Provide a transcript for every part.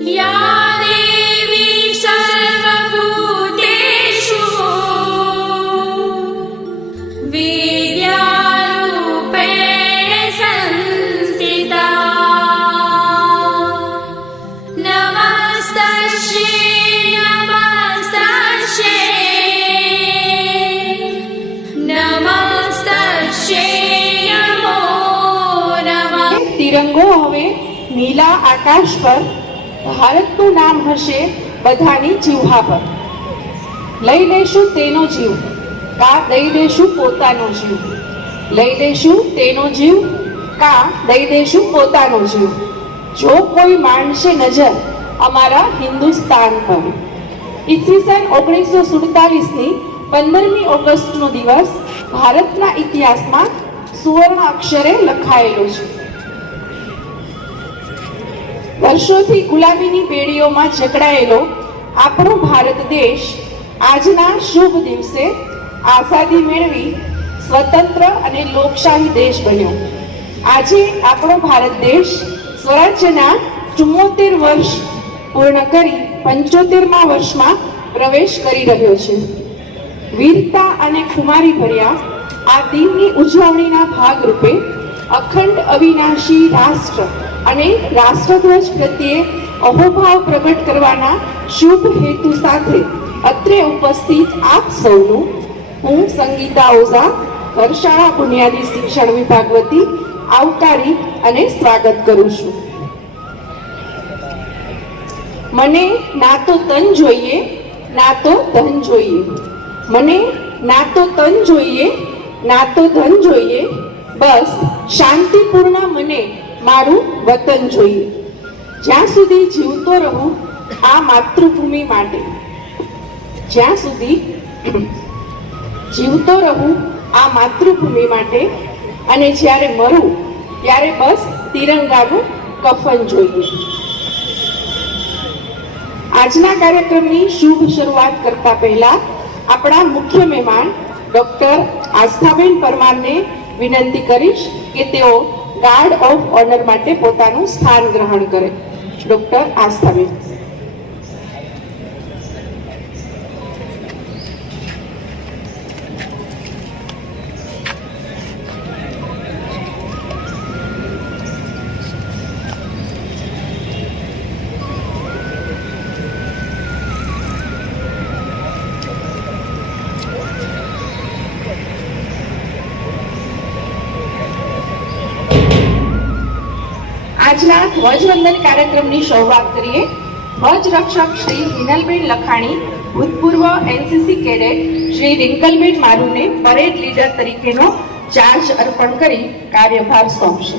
या देवी सर्वभूतेषु विद्यारूपेण संस्थिता नमस्तस्यै नमस्तस्यै नमो नमः। तिरंगो हवे नीला आकाश पर ભારતનું નામ હશે બધાની જીહ્વા પર લઈ લેશું તેનો જીવ કા દઈ દેશું પોતાનો જીવ લઈ લેશું તેનો જીવ કા દઈ દેશું પોતાનો જીવ જો કોઈ માણસે નજર અમારા હિન્દુસ્તાન પર ઈસવીસન 1947ની 15મી ઓગસ્ટનો દિવસ ભારતના ઇતિહાસમાં સુવર્ણ અક્ષરે લખાયેલો છે। વર્ષોથી ગુલામીની પેઢીઓમાં જકડાયેલો આપણો ભારત દેશ આજના શુભ દિવસે આઝાદી મેળવી સ્વતંત્ર અને લોકશાહી દેશ બન્યો। આજે આપણો ભારત દેશ સ્વરાજ્યના 74 વર્ષ પૂર્ણ કરી 75મા વર્ષમાં પ્રવેશ કરી રહ્યો છે। વીરતા અને ખુમારી ભર્યા આ દિનની ઉજવણીના ભાગરૂપે અખંડ અવિનાશી રાષ્ટ્ર અને રાષ્ટ્રધ્વજ પ્રત્યે અહોભાવ પ્રગટ કરવાના શુભ હેતુ સાથે અત્રે ઉપસ્થિત આપ સૌનું હું સંગીતા ઓઝા ઘરશાળા બુનિયાદી શિક્ષણ વિભાગ વતી આવકારી અને સ્વાગત કરું છું। મને ના તો તન જોઈએ ના તો ધન જોઈએ, મને ના તો તન જોઈએ ના તો ધન જોઈએ, બસ શાંતિપૂર્ણ મને મારું વતન જોઈએ। જ્યાં સુધી જીવતો રહું આ માતૃભૂમિ માટે, જ્યાં સુધી જીવતો રહું આ માતૃભૂમિ માટે, અને જ્યારે મરું ત્યારે બસ તિરંગાનું કફન જોઈએ। આજના કાર્યક્રમની શુભ શરૂઆત કરતા પહેલા આપણા મુખ્ય મહેમાન ડોક્ટર આસ્થાબેન પરમારને વિનંતી કરીશ કે તેઓ ગાર્ડ ઓફ ઓનર માટે પોતાનું સ્થાન ગ્રહણ કરે। ડોક્ટર આસ્થાબેન। આજના ધ્વજવંદન કાર્યક્રમની શરૂઆત કરીએ। ધ્વજ રક્ષક શ્રી હિનલબેન લખાણી ભૂતપૂર્વ એનસીસી કેડેટ શ્રી રિંકલબેન મારુને પરેડ લીડર તરીકેનો ચાર્જ અર્પણ કરી કાર્યભાર સોંપશે।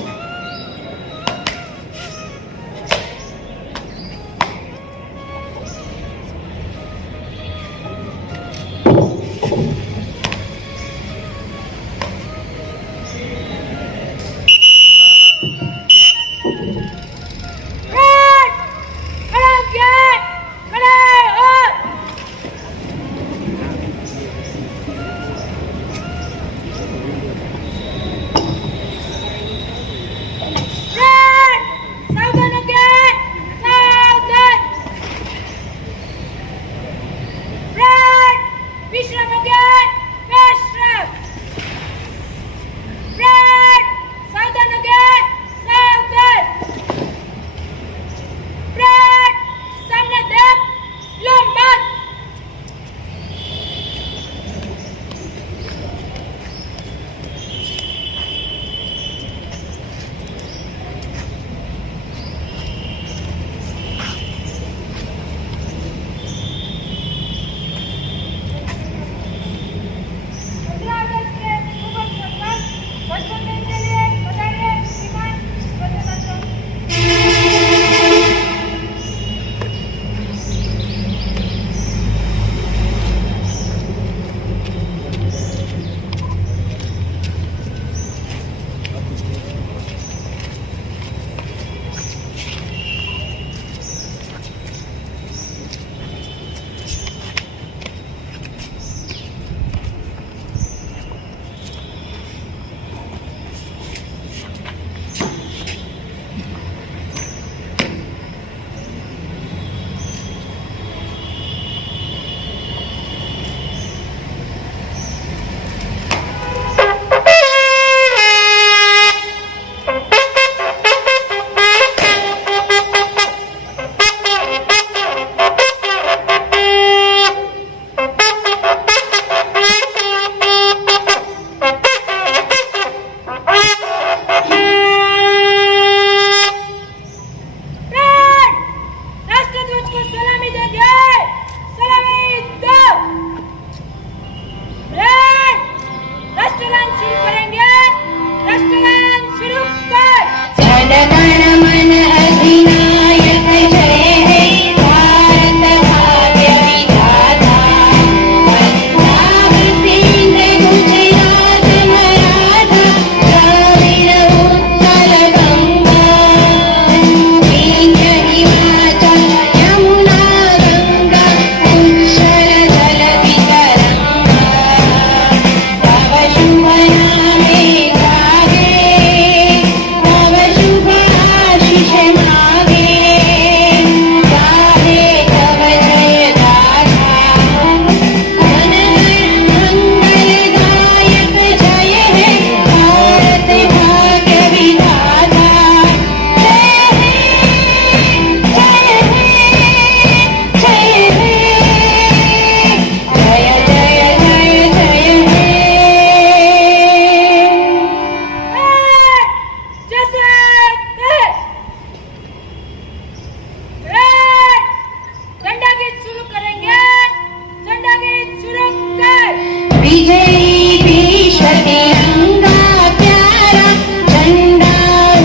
तिरंगा प्यारा झंडा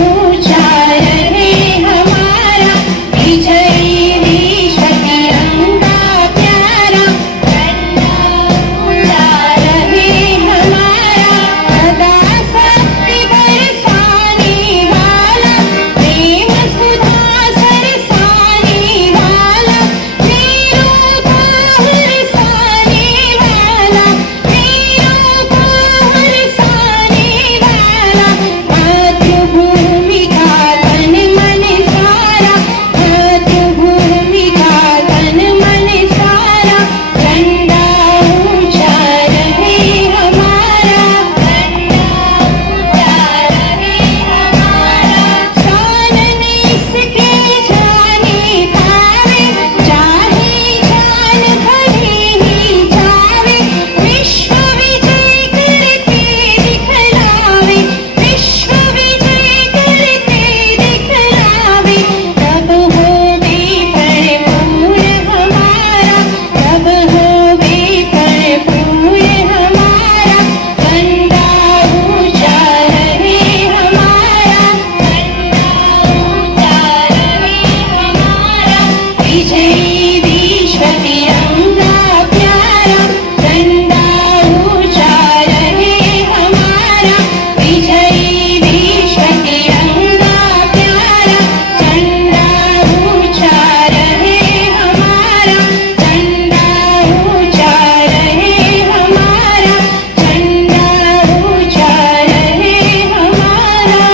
ऊंचा रहे हमारा विजयी विश्व तिरंगा प्यारा झंडा ऊंचा रहे हमारा सदा शक्ति बरसाने वाला प्रेम सुधा सरसाने वाला वीरों को हरसाने वाला वीरों को हरसाने वाला मातृभूमि का तन मन सारा मातृभूमि का तन मन सारा झंडा ऊंचा रहे हमारा झंडा ऊंचा रहे हमारा शान इसके जाने पावे चाहे जान भले ही जावे विश्व विजय करके दिखलावे विश्व विजय करके दिखलावे तब होवे परिपूर्ण हमारा तब होवे परिपूर्ण हमारा झंडा ऊंचा रहे हमारा झंडा ऊंचा रहे हमारा विजयी विश्व तिरंगा प्यारा झंडा ऊंचा रहे हमारा विजयी विश्व तिरंगा प्यारा झंडा ऊंचा रहे हमारा झंडा ऊंचा रहे हमारा झंडा ऊंचा रहे हमारा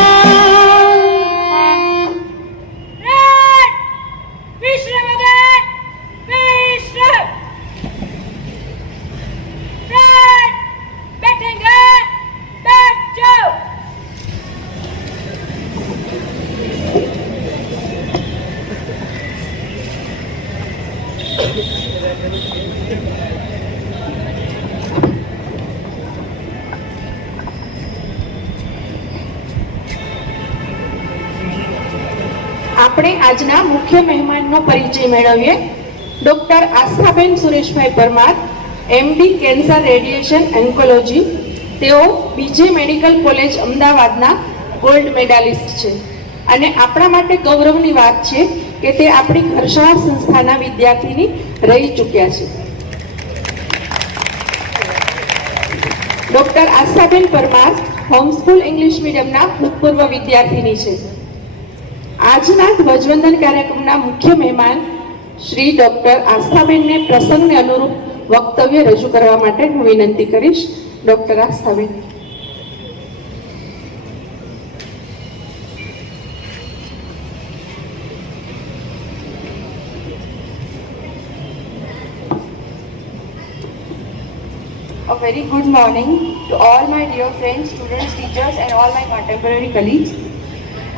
विश्वमध्ये विश्व फ्रेंड बैठेंगे बैठ जाओ આપણે આજના મુખ્ય મહેમાનનો પરિચય મેળવીએ. Doctor Asthaben Sureshbhai Parmar, MD cancer radiation oncology. તેઓ બીજે મેડિકલ કોલેજ અમદાવાદના ગોલ્ડ મેડાલિસ્ટ છે અને આપણા માટે ગૌરવની વાત છે કે તે આપણી ઘરશાળા સંસ્થાના વિદ્યાર્થીની રહી ચૂક્યા છે. ડોક્ટર આસ્થાબેન પરમાર હોમસ્કૂલ ઇંગ્લિશ મીડિયમના ભૂતપૂર્વ વિદ્યાર્થીની છે. આજના ધ્વજવંદન કાર્યક્રમના મુખ્ય મહેમાન શ્રી ડોક્ટર આસ્થાબેનને પ્રસંગને અનુરૂપ વક્તવ્ય રજૂ કરવા માટે હું વિનંતી કરીશ. ડોક્ટર આસ્થાબેન. A very good morning to all my dear friends, students, teachers and all my contemporary colleagues.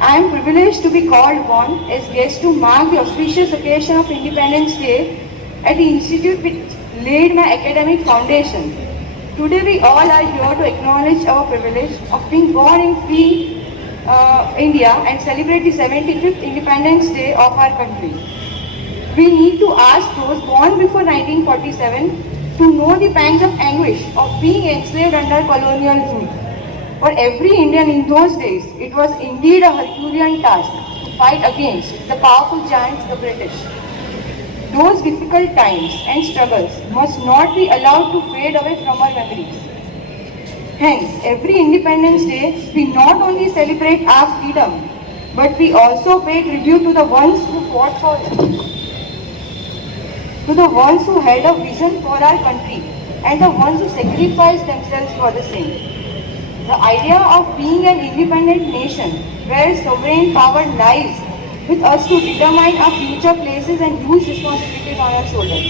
I am privileged to be called upon as guest to mark the auspicious occasion of Independence Day at the institute which laid my academic foundation. Today we all are here to acknowledge our privilege of being born in free India and celebrate the 75th Independence Day of our country. We need to ask those born before 1947 to know the pangs of anguish of being enslaved under colonial rule. For every Indian in those days, it was indeed a Herculean task to fight against the powerful giants, the British. Those difficult times and struggles must not be allowed to fade away from our memories. Hence, every Independence Day, we not only celebrate our freedom, but we also pay tribute to the ones who fought for it, to the ones who had a vision for our country, and the ones who sacrificed themselves for the same. The idea of being an independent nation where sovereign power lies with us to determine our future places and huge responsibilities on our shoulders.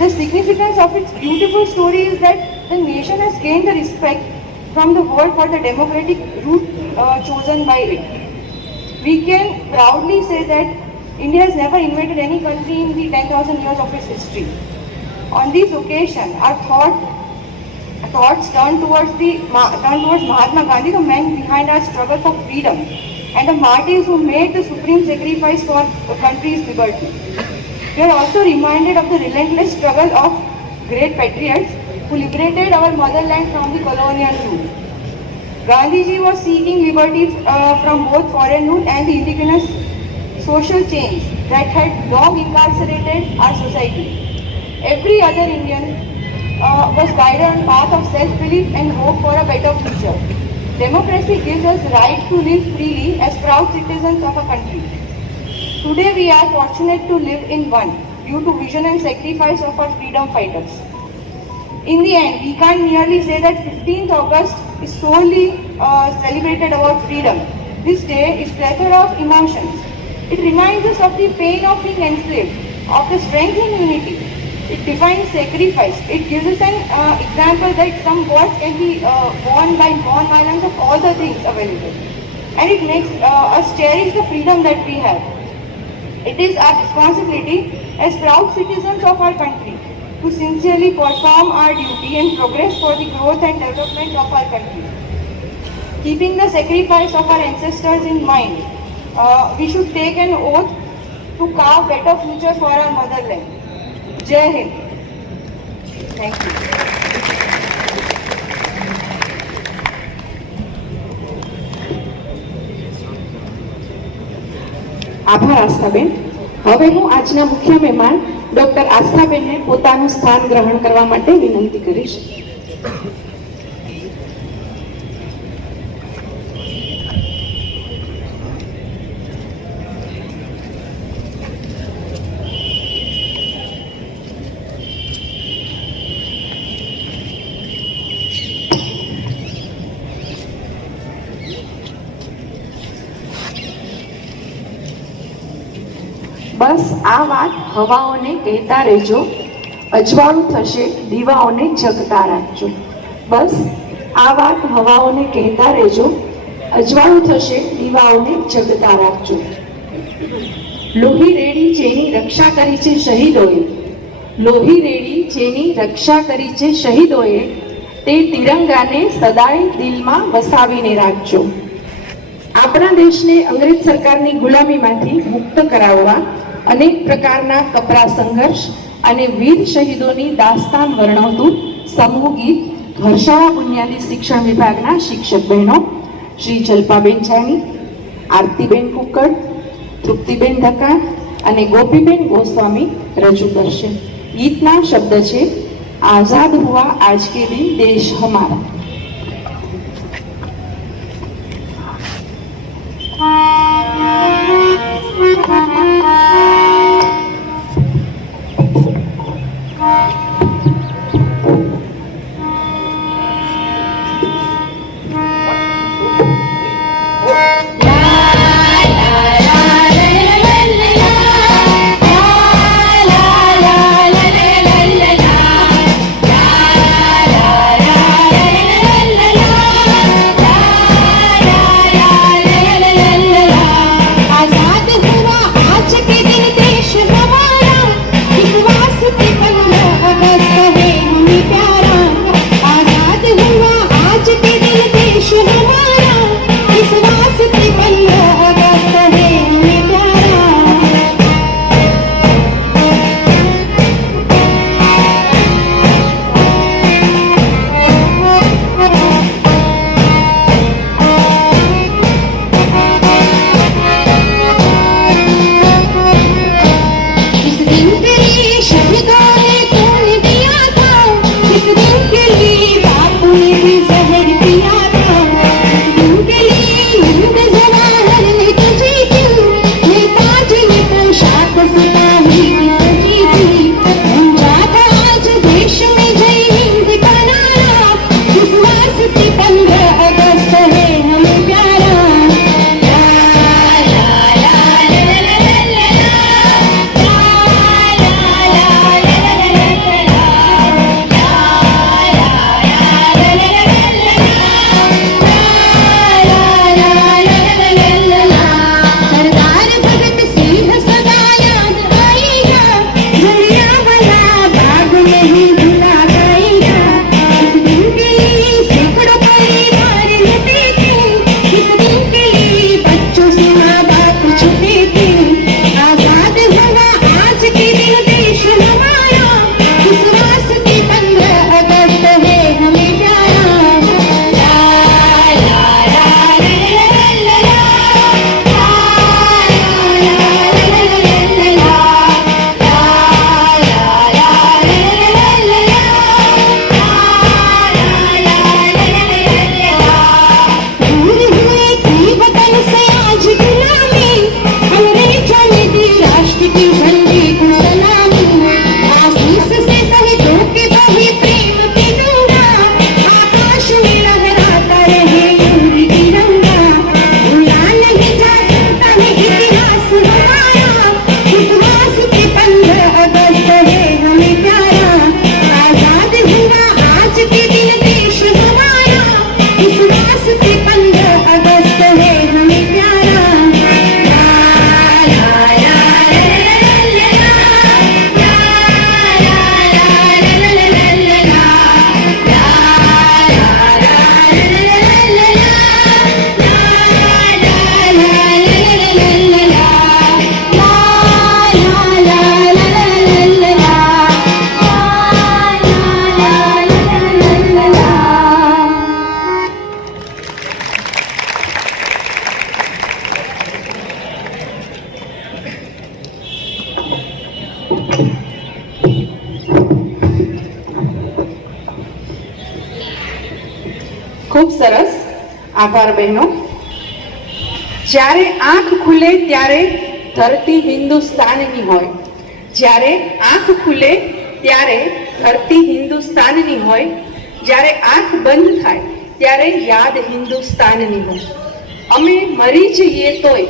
The significance of its beautiful story is that the nation has gained the respect from the world for the democratic route chosen by it. We can proudly say that India has never invaded any country in the 10,000 years of its history. On this occasion, our thoughts turn towards Mahatma Gandhi, the man behind our struggle for freedom, and the martyrs who made the supreme sacrifice for the country's liberty. We are also reminded of the relentless struggle of great patriots who liberated our motherland from the colonial rule. Gandhiji was seeking liberty from both foreign rule and the indigenous social chains that had long incarcerated our society. Every other Indian was guided on path of self-belief and hope for a better future. Democracy gives us right to live freely as proud citizens of a country. Today we are fortunate to live in one due to vision and sacrifice of our freedom fighters. In the end, we can't merely say that 15th August is solely celebrated about freedom. This day is plethora of emotions. It reminds us of the pain of being enslaved, of the strength in unity. It defines sacrifice. It gives us an example that some boys can be won by non-violence of all the things available. And it makes us cherish the freedom that we have. It is our responsibility as proud citizens of our country to sincerely perform our duty and progress for the growth and development of our country. Keeping the sacrifice of our ancestors in mind, we should take an oath to carve better future for our motherland. Jai Hind. Thank you. આભાર આસ્થાબેન. હવે હું આજના મુખ્ય મહેમાન ડોક્ટર આસ્થાબેનને પોતાનું સ્થાન ગ્રહણ કરવા માટે વિનંતી કરીશ. બસ આ વાત હવાઓને કહેતા રહેજો, અજવાળું થશે દીવાઓને જગતા રાખજો. બસ આ વાત હવાઓને કહેતા રહેજો, અજવાળું થશે દીવાઓને જગતા રાખજો. લોહી રેડી જેની રક્ષા કરી છે શહીદોએ, લોહી રેડી જેની રક્ષા કરી છે શહીદોએ, તે તિરંગાને સદાય દિલમાં વસાવીને રાખજો. આપણા દેશને અંગ્રેજ સરકારની ગુલામીમાંથી મુક્ત કરાવવા અનેક પ્રકારના કપરા સંઘર્ષ અને વીર શહીદોની દાસ્તાન વર્ણવતું સમૂહ ગીત ઘરશાળા બુનિયાદી શિક્ષણ વિભાગના શિક્ષક બહેનો શ્રી જલ્પાબેન જાની, આરતીબેન કુકડ, તૃપ્તિબેન ધકાણ અને ગોપીબેન ગોસ્વામી રજૂ કરશે. ગીતના શબ્દ છે આઝાદ હુઆ આજ કે દિન દેશ હમારા. आजाद हुआ आज के दिन देश हमारा, विश्वास ખૂબ સરસ, આભાર બહેનો. જ્યારે આંખ ખુલે ત્યારે ધરતી હિન્દુસ્તાનની હોય, જ્યારે આંખ ખુલે ત્યારે ધરતી હિન્દુસ્તાનની હોય, જ્યારે આંખ બંધ થાય ત્યારે યાદ હિન્દુસ્તાનની હોય. અમે મરી જઈએ તોય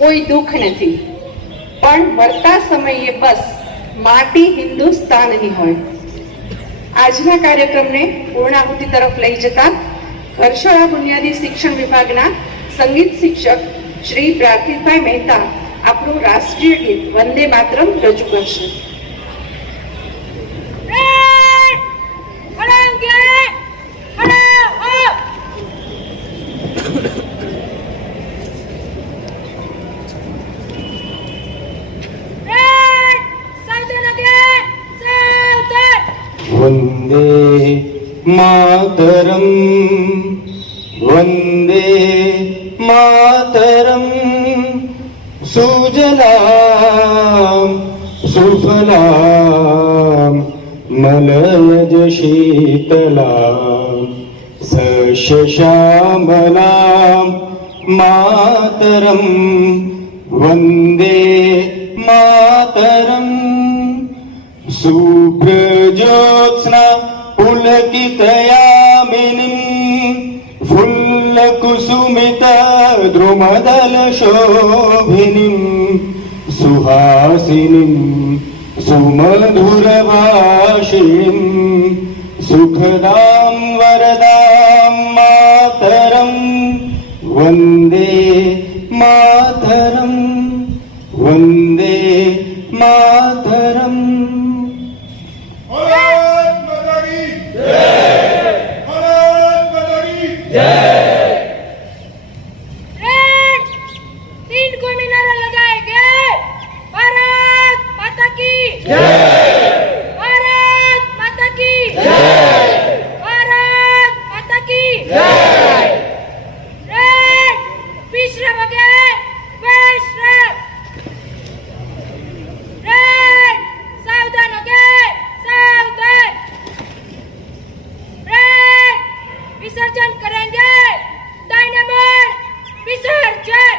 કોઈ દુઃખ નથી, પણ મરતા સમયે બસ માટી હિન્દુસ્તાનની હોય. આજના કાર્યક્રમને પૂર્ણાહુતિ તરફ લઈ જતા ઘરશાળા બુનિયાદી શિક્ષણ વિભાગના સંગીત શિક્ષક શ્રી પ્રાર્થિતભાઈ મહેતા આપણું રાષ્ટ્રીય ગીત વંદે માતરમ રજૂ કરશે. Red! Harangue! Hara up! Red! Southern again! Southern! Vande मातरम् वन्दे मातरम् सुजलां सुफलां मलयज शीतलां सस्यश्यामलां मातरम् वन्दे मातरम् शुभ्रज्योत्स्ना पुलकितयामिनीं फुल्लकुसुमिता द्रुमदलशोभिनीं सुहासिनीं सुमधुरभाषिणीं सुखदां वरदां मातरं वन्दे मातरं वन्दे मातरम्. भारत माता की जय! भारत माता की जय! Red! 3 को मीनारा लगाएंगे. भारत माता की जय! भारत माता की जय! भारत माता की जय! Red! विश्राम again. विश्राम. Red! Southern again. Southern. Red! विसर्जन करेंगे. डायनामाइट विसर्जन.